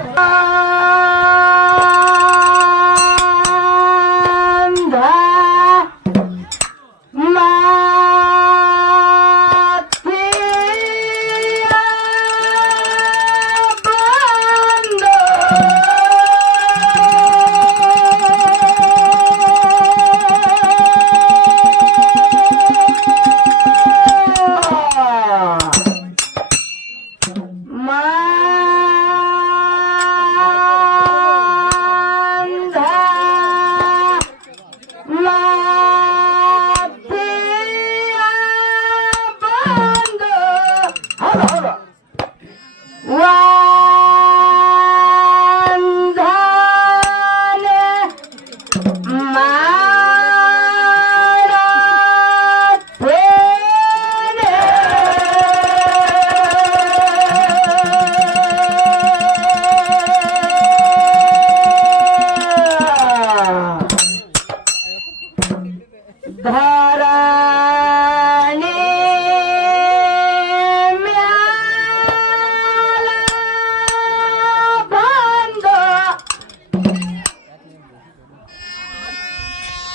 ಹೌದು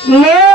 ಹೌದು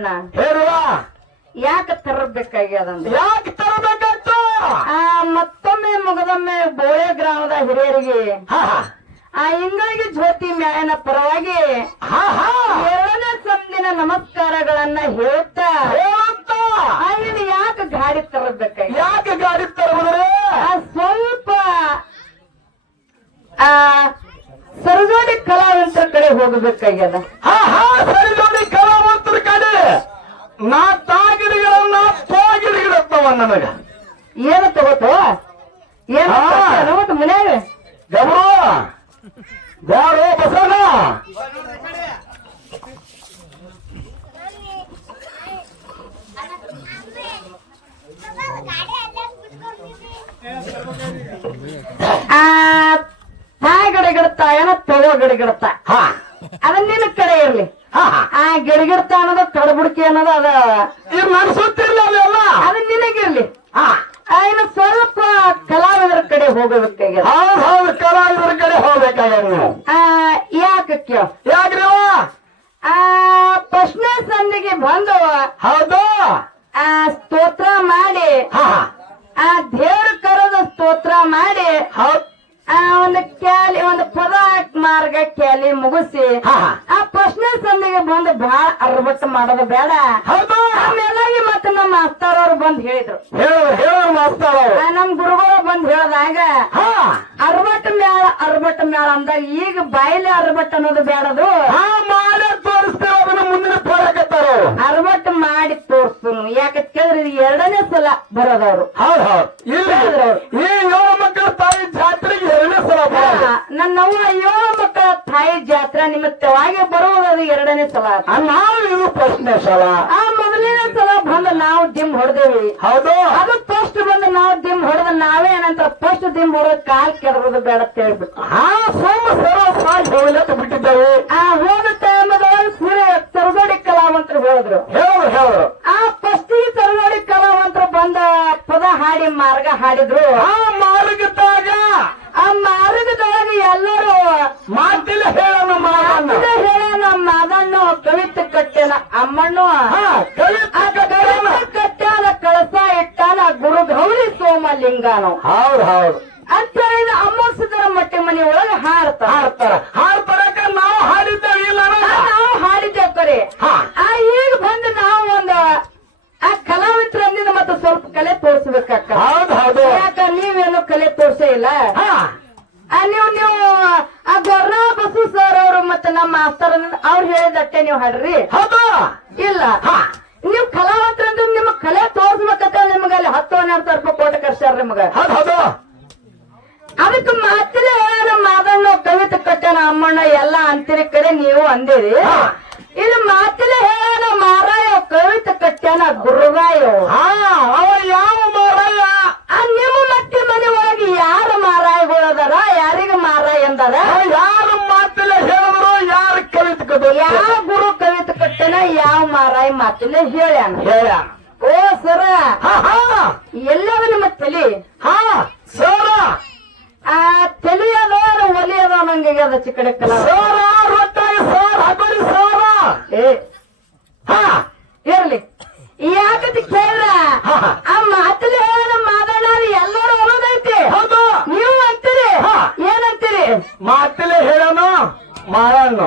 ಅಣ್ಣ. ಹೇಳುವ. ಯಾಕೆ ತರಬೇಕಾಗ್ಯದಂದ್ರೆ? ಯಾಕೆ ತರಬೇಕಾಯ್ತು? ಆ ಮತ್ತೊಮ್ಮೆ ಮುಗದೊಮ್ಮೆ ಬೋಳೆ ಗ್ರಾಮದ ಹಿರಿಯರಿಗೆ. ಆ ಇಂಗಳಿಗೆ ಜ್ಯೋತಿ ಮ್ಯಾಯನ ಪರವಾಗಿ ಎರಡನೇ ಸಂದಿನ ನಮಸ್ಕಾರಗಳನ್ನ ಹೇಳ್ತಾ ಹೇಳುತ್ತ ಇನ್ನು ಯಾಕೆ ಗಾಡಿ ತರಬೇಕಾಗಿ ಯಾಕೆ ಗಾಡಿ ತರುವುದ್ರೆ ಸ್ವಲ್ಪ ಆ ಸರಜೋಡಿ ಕಲಾವಂತರ ಕಡೆ ಹೋಗಬೇಕಾಗ್ಯದ. ಹಾ ಹಾ ಸರಿ ನೋಡಿ ಕಲಾವಂತರ ಕಡೆ ನಾ ತಾಗಿರಿಗಳನ್ನ ತೋಗಿರಿಗಿಡತ್ತವ ನನಗ. ಏನು ತಗೋತ ಏನು ತಗೋತ ಮನ್ಯಾಗ? ಗಬ್ರು ಬ್ಯಾಡೋ ಬಸವನ ಆ ತಾಯಿ ಗಡಿಗಿಡ್ತಾ ಏನೋ ತಗೋ ತ ಹಾ. ಅದನ್ನ ನಿನ್ನ ಕಡೆ ಇರ್ಲಿ. ಆ ಗಿಡಗಿಡ್ತ ಅನ್ನೋದು ಕಡಬುಡ್ಕಿ ಅನ್ನೋದು ಅದ. ಇವ್ ನಡ್ಸುತ್ತಿಲ್ಲ ಅದು ನಿನಗಿರ್ಲಿ. ಇನ್ನು ಸ್ವಲ್ಪ ಕಲಾವಿದರ ಕಡೆ ಹೋಗಬೇಕಾಗ್ಯದ. ಹೌದು ಹೌದು ಕಲಾವಿದರ ಕಡೆ ಹೋಗ್ಬೇಕಾಗ್ಯ ನೀವು. ಆ ಯಾಕೆ ಕೇಳ. ಯಾಕ್ರಿ ಆ ಪ್ರಶ್ನೆ ಸಂದಿಗೆ ಬಂದು ಹೌದು. ಆ ಸ್ತೋತ್ರ ಮಾಡಿ. ಹಾ ಹಾ. ಆ ದೇವ್ರ ಕರದ ಸ್ತೋತ್ರ ಮಾಡಿ. ಹೌದು. ಒಂದು ಕ್ಯಾಲಿ ಒಂದು ಪದ ಮಾರ್ಗ ಕ್ಯಾಲಿ ಮುಗಿಸಿ ಆ ಪ್ರಶ್ನೆ ಸಂದಿಗೆ ಬಂದು ಬಹಳ ಅರ್ಬಟ್ ಮಾಡೋದು ಬೇಡ. ಆಮೇಲಾಗಿ ಮತ್ತೆ ನಮ್ಮ ಮಾಸ್ತಾರ್ ಅವ್ರು ಬಂದ್ ಹೇಳಿದ್ರು. ನಮ್ ಗುರುಗಳು ಬಂದ್ ಹೇಳಿದಾಗ ಅರ್ಬಟ್ ಮೇಳ ಅರ್ಬಟ್ ಮೇಳ ಅಂದಾಗ ಈಗ ಬಾಯಿಲೆ ಅರ್ಬಟ್ ಅನ್ನೋದು ಬೇಡದು ಮಾಡಿ ಅರ್ಬಟ್ ಮಾಡಿ ತೋರ್ಸುನು. ಯಾಕೆ ಕೇಳಿದ್ರೆ ಇದು ಎರಡನೇ ಸಲ ಬರೋದವ್ರು. ಹೌದು ಹೌದು ಇಲ್ಲಿ ಈ ಏಳು ಮಕ್ಕಳ ತಾಯಿ ಜಾತ್ರೆಗೆ ಎರಡನೇ ಸಲ ಬರೋದು ಆ, ನನ್ನವ್ವ ಅಯ್ಯೋ ಮಕ್ಕಳ ತಾಯಿ ಜಾತ್ರಾ ನಿಮಿತ್ತವಾಗಿ ಬರುವುದು ಎರಡನೇ ಸಲ. ನಾವು ಇದು ಪ್ರಶ್ನೆ ಸಲ. ಆ ಮೊದಲನೇ ಸಲ ಬಂದು ನಾವು ದಿಮ್ ಹೊಡೆದೇವಿ. ಹೌದು. ಅದು ಫಸ್ಟ್ ಬಂದು ನಾವು ದಿಮ್ ಹೊಡೆದ ನಾವೇ ಏನಂತ ಫಸ್ಟ್ ದಿಮ್ ಹೊಡೆದ ಕಾಲ್ ಕೆಡರೋದು ಬೇಡ ಅಂತ ಹೇಳ್ಬಿಟ್ಟು. ಆ ಸೋಮ ಸರ್ವಸಾಗಿ ಹೋಗ್ಲತ್ತ ಬಿಟ್ಟಿದ್ದೇವೆ. ಆ ಹೋದ ಟೈಮದೊಳಗೆ ಸೂರ್ಯ ತರಗೋಡಿ ಕಲಾವಂತರು ಹೇಳಿದ್ರು. ಹೇಳು ಹೇಳು ಆ ಫಸ್ಟ್ ತರಗೋಡಿ ಕಲಾವಂತರು ಬಂದ ಪದ ಹಾಡಿ ಮಾರ್ಗ ಹಾಡಿದ್ರು. ಆ ಮಾರ್ಗದಾಗ ಆ ಮಾರ್ಗದೊಳಗೆ ಎಲ್ಲರೂ ಮಾತಿಲ್ಲ ಹೇಳೋಣ ಮಾತಿನ ಹೇಳೋಣ ಮಾದಣ್ಣು ಕವಿತ ಕಟ್ಟೆನ ಅಮ್ಮಣ್ಣು. ಕಟ್ಟಾನ ಕಳಸ ಇಟ್ಟಾನ ಗುರು ಗೌರಿ ಸೋಮಲಿಂಗಾನು. ಹೌದು ಹೌದು. ಅಂತ ಹೇಳಿದ ಅಮ್ಮ ಸಿದ್ದರ ಮಟ್ಟಿ ಮನೆ ಒಳಗೆ ಹಾಡ್ತಾರ ಹಾಡ್ತಾರ ಹಾಡ್ತಾರಕ ನಾವು ಹಾಡಿದ್ದೇವೆ ಇಲ್ಲ ನಾವು ಹಾಡಿದ್ದೇವೆ ಕರೆ. ಹಾ. ಆ ಈಗ ಬಂದು ನಾವು ಒಂದು ಆ ಕಲಾವಿತ್ರ ಮತ್ತೆ ಸ್ವಲ್ಪ ಕಲೆ ತೋರಿಸ್ಬೇಕಕ್ಕ. ಹೌದು ಹೌದು. ಯಾಕ ನೀವೇನು ಕಲೆ ತೋರ್ಸೇ ಇಲ್ಲ. ನೀವು ನೀವು ಆ ಗೊರ್ರ ಬಸು ಸರ್ ಅವರು ಮತ್ತೆ ನಮ್ಮ ಮಾಸ್ತರ್ ಅವ್ರು ಹೇಳಿದಟ್ಟೆ ನೀವು ಹಾಡ್ರಿ ಹೌದು. ಇಲ್ಲ. ನೀವು ಕಲಾವಂತರ ಅಂದ್ರೆ ನಿಮ್ಮ ಕಲೆ ತೋರ್ಸ್ಬೇಕಂತ ನಿಮ್ಗೆ ಅಲ್ಲಿ ಹತ್ತು ಹನ್ನೆರಡು ಸಾವಿರ ರೂಪಾಯಿ ಕೋಟ ಕರ್ಸ್ಯಾರ ನಿಮ್ಗೆ. ಹೌದು ಹೌದು. ಅದಕ್ಕೆ ಮತ್ತೆ ಮಾದಣ್ಣ ಕವಿತೆ ಕಟ್ಟನ ಅಮ್ಮಣ್ಣ ಎಲ್ಲ ಅಂತೀರಿ ಕರೆ ನೀವು ಅಂದಿರಿ. ಇದು ಮಾತಿಲೆ ಹೇಳೋಣ ಮಾರಾಯ ಕವಿತೆ ಕಟ್ಟ್ಯಾನ ಗುರುಗಾಯೋ ಹಾ ಅವ ಯಾವ ಮಾರಯ್ಯ ಮಟ್ಟಿ ಮನೆ ಒಳಗೆ ಯಾರ ಮಾರಾಯಗಳದಾರ ಯಾರಿಗ ಮಾರಾಯ ಎಂದಾರ? ಯಾರು ಮಾತಿಲ್ಲ ಹೇಳಿದ್ರು ಯಾರು ಕಲಿತ್ಕೋದು ಯಾವ ಗುರು ಕವಿತ ಕಟ್ಟನ ಯಾವ ಮಾರಾಯ ಮಾತಿಲ್ಲ ಹೇಳ್ಯಾನ? ಹೇಳ ಓ ಸರ ಹಾ ಹಾ. ಎಲ್ಲದ ನಿಮ್ಮ ತಲಿ? ಹಾ ಸರ. ಆ ತಲಿ ಅದ ಒಲಿ ಅದ ನಂಗೆ ಅದ ಚಿಕ್ಕಡೆ ಕಲಾ. ಸರ ರೊಟ್ಟ ಸರ್ ಹಬರಿ ಸರ. ಏ ಹಾ. ಇರ್ಲಿ. ಯಾಕಂತ ಕೇಳ. ಆ ಮಾತಲ್ಲಿ ಹೇಳ ಮಾತಾಡಾರಿ ಎಲ್ಲರೂ ಅನ್ನೋದೈತಿ ಹೌದು. ನೀವು ಅಂತೀರಿ. ಏನಂತೀರಿ? ಮಾತಲೆ ಹೇಳೋಣ ಮಾಡೋಣ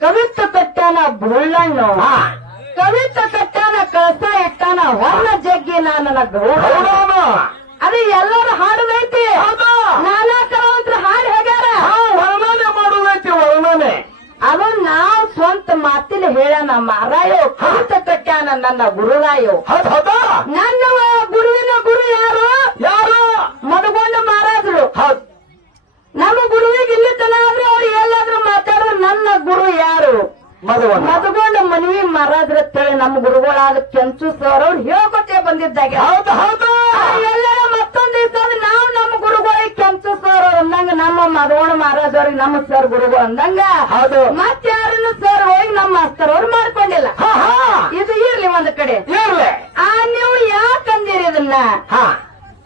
ಕವಿತ ಕಟ್ಟಾನ ಬುಳ್ಳಣ್ಣ. ಕವಿತ ಕಟ್ಟಾನ ಕಳಸ ಇಟ್ಟಾನ ವರ್ಣ ಜಗ್ಗಿ ನನ್ನ ಅದು ಎಲ್ಲರೂ ಹಾಡದೈತಿ ಹೌದು. ನಾನಾ ಕಲಾವಂತರ ಹಾಡು ಹೇಳ್ಯಾರ ಹಾ ವರ್ಣನೆ ಮಾಡುದೈತಿ ವರ್ಣನೆ. ಅದು ನಾವು ಸ್ವಂತ ಮಾತಿನ ಹೇಳನಾ ಮಾರಾಯೋ. ಕವಿತ ಕಟ್ಟಾನ ನನ್ನ ಗುರುರಾಯು. ನನ್ನ ಗುರುವಿನ ಗುರು ಯಾರು? ಯಾರು? ಮದಗೊಂಡ ಮಹಾರಾಜರು. ಹೌದು. ನಮ್ಮ ಗುರುವಿಗೆ ಇಲ್ಲಿ ತನ ಆದ್ರೆ ಅವ್ರು ಎಲ್ಲಾದ್ರೂ ಮಾತಾಡ್ರು ನನ್ನ ಗುರು ಯಾರು? ಮದುಗೊಂಡ ಮನವಿ ಮಹಾರಾಜರ ಅಂತೇಳಿ ನಮ್ಮ ಗುರುಗಳಾದ ಕೆಂಚು ಸರ್ ಅವ್ರು ಹೇಳ್ಕೊತೇ ಬಂದಿದ್ದಾಗ. ಹೌದು ಹೌದು. ಎಲ್ಲರ ಮತ್ತೊಂದು ದಿವಸ ನಾವು ನಮ್ಮ ಗುರುಗಳಿಗೆ ಕೆಂಚು ಸರ್ ಅವ್ರು ಅಂದಂಗ ನಮ್ಮ ಮದೋಣ ಮಹಾರಾಜ್ ಅವ್ರಿಗೆ ನಮ್ಮ ಸರ್ ಗುರುಗಳು ಅಂದಂಗ ಹೌದು. ಮತ್ತಾರನ್ನು ಸರ್ ಹೋಗಿ ನಮ್ಮ ಮಾಸ್ತರ್ ಅವ್ರು ಮಾಡ್ಕೊಂಡಿಲ್ಲ? ಇದು ಇರ್ಲಿ ಒಂದ್ ಕಡೆ. ಇರ್ಲಿ. ಆ ನೀವು ಯಾಕಂದಿರಿ ಇದನ್ನ? ಹಾ.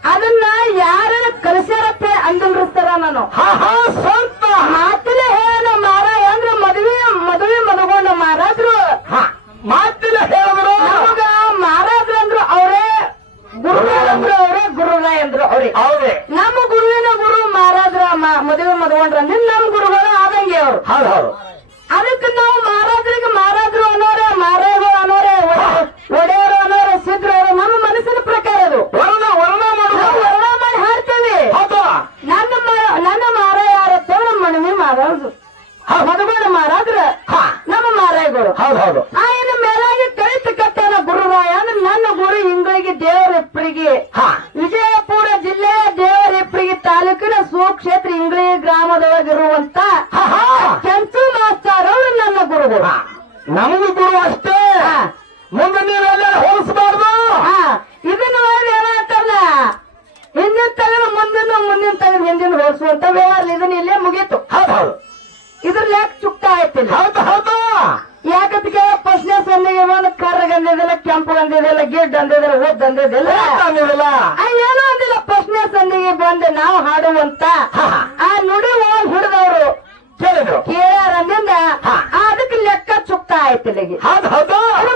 ಅದನ್ನ ಯಾರ ಕಲಿಸ್ಯಾರತ್ತ ಅಂದಿಲ್ರಿ ಸರ ನಾನು? ಸ್ವಲ್ಪ. ಮಾತಿನ ಹೇಳ ಮಾರಾಯ ಅಂದ್ರ ಮದುವೆ ಮದುವೆ ಮದಗೊಂಡ ಮಾರಾದ್ರು. ಹಾ ಮಾತಿಲ್ಲ ಹೇಳಿದ್ರು. ನಮಗ ಅಂದ್ರು ಅವರೇ ಗುರು ಅಂದ್ರೆ ಅವ್ರೆ. ಗುರುನ ಎಂದ್ರು ನಮ್ಮ ಗುರುವಿನ ಗುರು ಮಹಾರಾಜ್ರ ಮದುವೆ ಮದ್ಕೊಂಡ್ರ ನಮ್ ಗುರುಗಳು ಆದಂಗೆ ಅವ್ರು. ಹೌದು ಹೌದು. ಅದಕ್ಕೆ ನಾವು ಮಹಾರಾಜರಿಗೆ ಮಹಾರಾಜರು ಅನ್ನೋರೆ ಮಹಾರಾಜರು ಅನ್ನೋರೆ ಒಡೆಯರು ಅನ್ನೋರೆ ಸಿದ್ರು ನಮ್ಮ ಮನಸ್ಸಿನ ಪ್ರಕಾರ ಅದು. ವರ್ಣ ವರ್ಣ ವರ್ಣ ಮಾಡಿ ಹಾಡ್ತೇವೆ. ನನ್ನ ನನ್ನ ಮಾರ ಯಾರತ್ತೆ ನಮ್ಮ ಮನವಿ ಮಹಾರಾಜರು ಮದುಗೊಂಡ ಮಹಾರಾಜ್ರ ನಮ್ಮ ಮಾರಾಯಗಳು. ಹೌದು ಹೌದು. ಶಾಲೆಯೊಳಗಿರುವಂತ ಕೆಂಪು ಮಾಸ್ತಾರ ಅವರು ನನ್ನ ಗುರುಗಳು. ನಮಗೂ ಗುರು ಅಷ್ಟೇ. ಮುಂದೆ ನೀವೆಲ್ಲ ಹೋಲಿಸಬಾರ್ದು. ಇದನ್ನ ನೋಡಿ ಏನಾಗ್ತಾರಲ್ಲ ಹಿಂದಿನ ತಗದ ಮುಂದಿನ ಮುಂದಿನ ತಗದ ಹಿಂದಿನ ಹೋಲಿಸುವಂತ ವ್ಯವಹಾರ ಇದನ್ನ ಇಲ್ಲೇ ಮುಗೀತು. ಇದ್ರ ಯಾಕೆ ಚುಕ್ತ ಆಯ್ತಿಲ್ಲ. ಹೌದು ಹೌದು. ಯಾಕಂತ ಪ್ರಶ್ನೆ ಸೊನ್ನೆಗೆ ಕರ್ರಗಂದಿದಿಲ್ಲ ಕೆಂಪು ಗಂದಿದಿಲ್ಲ ಗಿಡ್ ಅಂದಿದಿಲ್ಲ ಒದ್ದಂದಿದಿಲ್ಲ ಏನೋ ಪ್ರಶ್ನೆ ಸಂದಿಗೆ ಬಂದು ನಾವು ಹಾಡುವಂತ. ಆ ನುಡಿ ಹೋಗಿ ಹಿಡಿದವರು ಹಾ. ಅದಕ್ಕೆ ಲೆಕ್ಕ ಚುಕ್ತ ಆಯ್ತು ಇಲ್ಲಿಗೆ.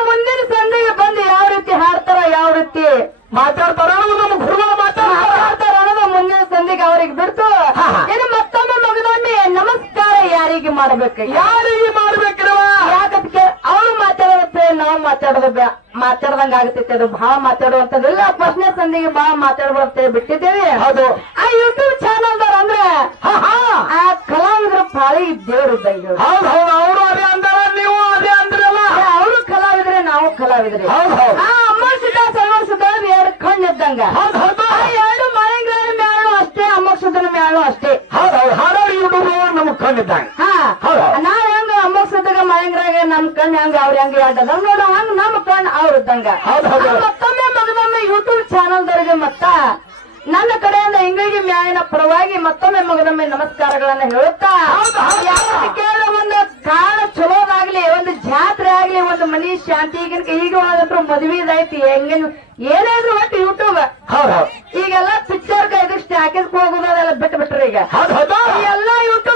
ಮುಂದಿನ ಸಂಧಿಗೆ ಬಂದು ಯಾವ ರೀತಿ ಹಾಡ್ತಾರ ಯಾವ ರೀತಿ ಮಾತಾಡ್ತಾರ ಅನ್ನೋದು ಮುಂದಿನ ಸಂದಿಗೆ ಅವ್ರಿಗೆ ಬಿಡ್ತು. ಇನ್ನು ಮತ್ತೊಮ್ಮೆ ಮಗದೊಮ್ಮೆ ನಮಸ್ಕಾರ ಯಾರಿಗೆ ಮಾಡ್ಬೇಕು ಯಾರಿಗೆ ಮಾಡ್ಬೇಕಿರುವ? ಯಾಕಂದ್ರೆ ಅವ್ರು ಮಾತಾಡೋದಕ್ಕೆ ನಾವು ಮಾತಾಡೋದು ಮಾತಾಡ್ದಂಗ ಆಗತೈತೆ ಅದು ಬಹಳ ಮಾತಾಡುವಂತದಿಲ್ಲ ಪ್ರಶ್ನೆ ಸಂದಿಗೆ ಬಹಳ ಮಾತಾಡ್ಬರ್ತೇವೆ ಬಿಟ್ಟಿದ್ದೇವೆ ಹೌದು. ಆ ಯೂಟ್ಯೂಬ್ ಚಾನಲ್ ಅಂದ್ರೆ ಆ ಕಲಾವಿದ್ರ ಪಾಳಿ ದೇವರು ಇದ್ದಂಗೆ. ಹೌದು ಹೌದು ಅವರು ಅದೇ ಅಂದಾರ ನೀವು ಅದೇ ಅಂದ್ರಲ್ಲ. ಅವರು ಕಲಾವಿದ್ರೆ ನಾವು ಕಲಾವಿದ್ರೆ. ಹೌದು ಹೌದು. ಆ ಅಮ್ಮಸುದ ಸರ್ವಸುದ ಎರಡು ಕಣ್ಣು ಇದ್ದಂಗ ಹೌದು ಹೌದು. ಎರಡು ಮಳೆಗಾಲ ಮ್ಯಾಳು ಅಷ್ಟೇ ಅಮ್ಮಸುದನ ಮ್ಯಾಳು ಅಷ್ಟೇ. ಹೌದು ಹೌದು. ಹಾಡೋರು ಯೂಟ್ಯೂಬ್ ನಮ್ಗೆ ಕಣ್ಣಿದ್ದಂಗೆ ಹಾ. ಹೌದು. ನಾವ್ ಹೆಂಗ ಅಮ್ಮಸುದಾಗ ಮಳೆಗಾಗ ನಮ್ ಕಣ್ ಹೆಂಗ ಅವ್ರ ಹೆಂಗ ಅಡ್ಡದ ನೋಡ ಹಂಗ ನಮ್ ಕಣ್ ಅವ್ರ ಇದ್ದಂಗ. ಮತ್ತೊಮ್ಮೆ ಮಗದೊಮ್ಮೆ ಯೂಟ್ಯೂಬ್ ಚಾನಲ್ ಚಾನಲ್ದವರಿಗೆ ಮತ್ತ ನನ್ನ ಕಡೆಯಿಂದ ಇಂಗಳಿಗೆ ಮ್ಯಾಲಿನ ಪರವಾಗಿ ಮತ್ತೊಮ್ಮೆ ಮಗದೊಮ್ಮೆ ನಮಸ್ಕಾರಗಳನ್ನ ಹೇಳುತ್ತಾ? ಹೌದು, ಹೌದು. ಯಾವತ್ತು ಕೇಳ ಒಂದು ಕಾಲ ಚಲೋದಾಗ್ಲಿ ಒಂದು ಜಾತ್ರೆ ಆಗ್ಲಿ ಒಂದು ಮನಿ ಶಾಂತಿ ಈಗಿನ ಈಗ ಒಳಗಂತ್ರ ಇದಾಯ್ತಿ ಹೆಂಗೇನು ಏನೇ ಇದ್ರು ಒಟ್ಟು ಯೂಟ್ಯೂಬ್ ಈಗೆಲ್ಲ ಪಿಕ್ಚರ್ ಇದು ಸ್ಟ್ಯಾಕೇಜ್ ಹೋಗೋದು ಅದೆಲ್ಲ ಬಿಟ್ಟು ಬಿಟ್ರಿ ಈಗ ಎಲ್ಲಾ ಯೂಟ್ಯೂಬ್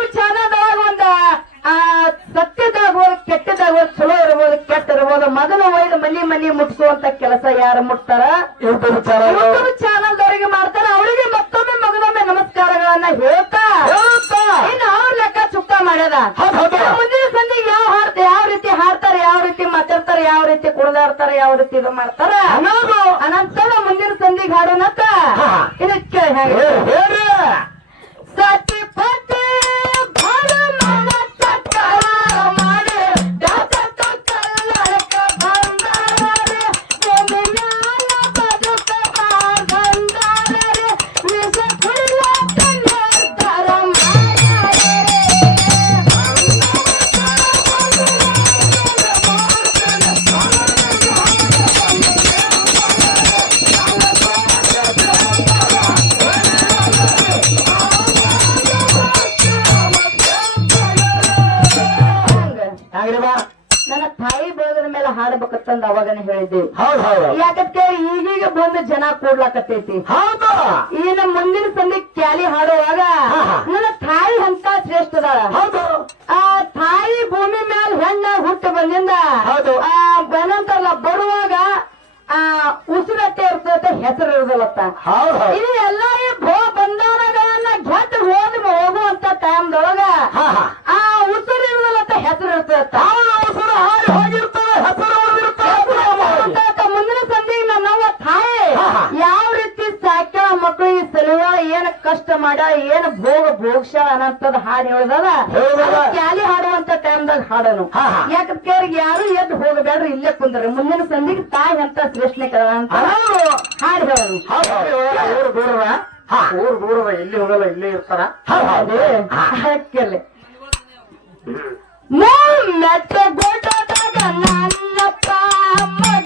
ಮನಿ ಮನಿ ಮುಟ್ಸುವಂತ ಕೆಲಸ ಯಾರು ಮುಟ್ತಾರ? YouTube channel. ಅವರಿಗೆ ಮಾಡ್ತಾರ ಅವರಿಗೆ ಮತ್ತೊಮ್ಮೆ ಮಗದೊಮ್ಮೆ ನಮಸ್ಕಾರಗಳನ್ನ ಹೇಳ್ತಾ. ಇನ್ನು ಅವ್ರ ಲೆಕ್ಕ ಚುಕ್ತ ಮಾಡ್ಯದ ಮುಂದಿನ ಸಂಜೆ ಯಾವ ಹಾಡ್ತ ಯಾವ ರೀತಿ ಹಾಡ್ತಾರೆ ಯಾವ ರೀತಿ ಮಾತಾಡ್ತಾರೆ ಯಾವ ರೀತಿ ಕುಡ್ದಾಡ್ತಾರೆ ಯಾವ ರೀತಿ ಇದು ಮಾಡ್ತಾರ? ಅನಂತರ ಮುಂದಿನ ಸಂದಿಗೆ ಇದಕ್ಕೆ ಹಾ. ನನ್ನ ತಾಯಿ ಬೆಳೆದ್ರ ಮೇಲೆ ಹಾಡ್ಬೇಕಂತಂದ ಅವಾಗನೇ ಹೇಳಿದ್ದೆ. ಯಾಕಂದ್ರೆ ಈಗೀಗ ಬಂದು ಜನ ಕೂಡ್ಲಾಕತ್ತೈತಿ. ಹೌದು. ಈ ನಮ್ಮ ಮುಂದಿನ ಸಂದಿ ಕ್ಯಾಲಿ ಹಾಡುವಾಗ. ನನ್ನ ತಾಯಿ ಅಂತ ಶ್ರೇಷ್ಠದ. ಹೌದು. ಆ ತಾಯಿ ಭೂಮಿ ಮೇಲೆ ಹೆಣ್ಣ ಹುಟ್ಟು ಬಂದಿಂದ ಹೌದು. ಆ ಬರುವಾಗ ಆ ಉಸಿರಟ್ಟೆ ಇರ್ತದೆ ಹೆಸರು ಇರುದಲ್ಲತ್ತ. ಇದು ಎಲ್ಲ ಈ ಭೋ ಬಂಧನಗಳನ್ನ ಗೆದ್ದು ಹೋದ್ ಹೋಗುವಂತ ಟೈಮ್ದೊಳಗ ಆ ಉಸಿರು ಇರುದಲ್ಲತ್ತ ಹೆಸರು ಇರ್ತದತ್ತ ಅವಸರ ಹಾರಿ ಹೋಗಿರ್ತದೆ ಹೆಸರು ಮುಂದಿನ ಸಂದಿಗೆ ನನ್ನವ್ವ ತಾಯಿ. ಯಾವ ರೀತಿ ಸಾಕ್ಯಾಳ ಮಕ್ಕಳಿಗೆ ಸಲುವ ಏನ್ ಕಷ್ಟ ಮಾಡ ಏನ್ ಭೋಗ ಭೋಗ್ಶ ಅನ್ನಂತದ ಹಾಡು ಹೇಳ್ದದ. ಕ್ಯಾಲಿ ಹಾಡುವಂತ ಟೈಮ್ದಾಗ ಹಾಡನು. ಯಾಕಂದ್ರೆ ಯಾರು ಎದ್ದು ಹೋಗಬೇಡ್ರಿ ಇಲ್ಲೇ ಕುಂದ್ರಿ. ಮುಂದಿನ ಸಂದಿಗೆ ತಾಯಿ ಅಂತ ಶ್ರೇಷ್ಠನೆ ಕದ ಅಂತ ಹಾಡಿ ಹಾಡು ಹೇಳನು. ಊರು ದೂರವ ಹಾ. ಊರು ದೂರವ ಎಲ್ಲಿ ಹೋಗಲ್ಲ ಇಲ್ಲೇ ಇರ್ತಾರ? ಹಾಕಲ್ಲಿ ಮೆಟ್ಟ ಗುಡ್ಡದಾಗ ನನ್ನಪ್ಪ ಅಮ್ಮಗೆ ಮಕ್ಕಳ ತೋಳದ ಕೊಂಡ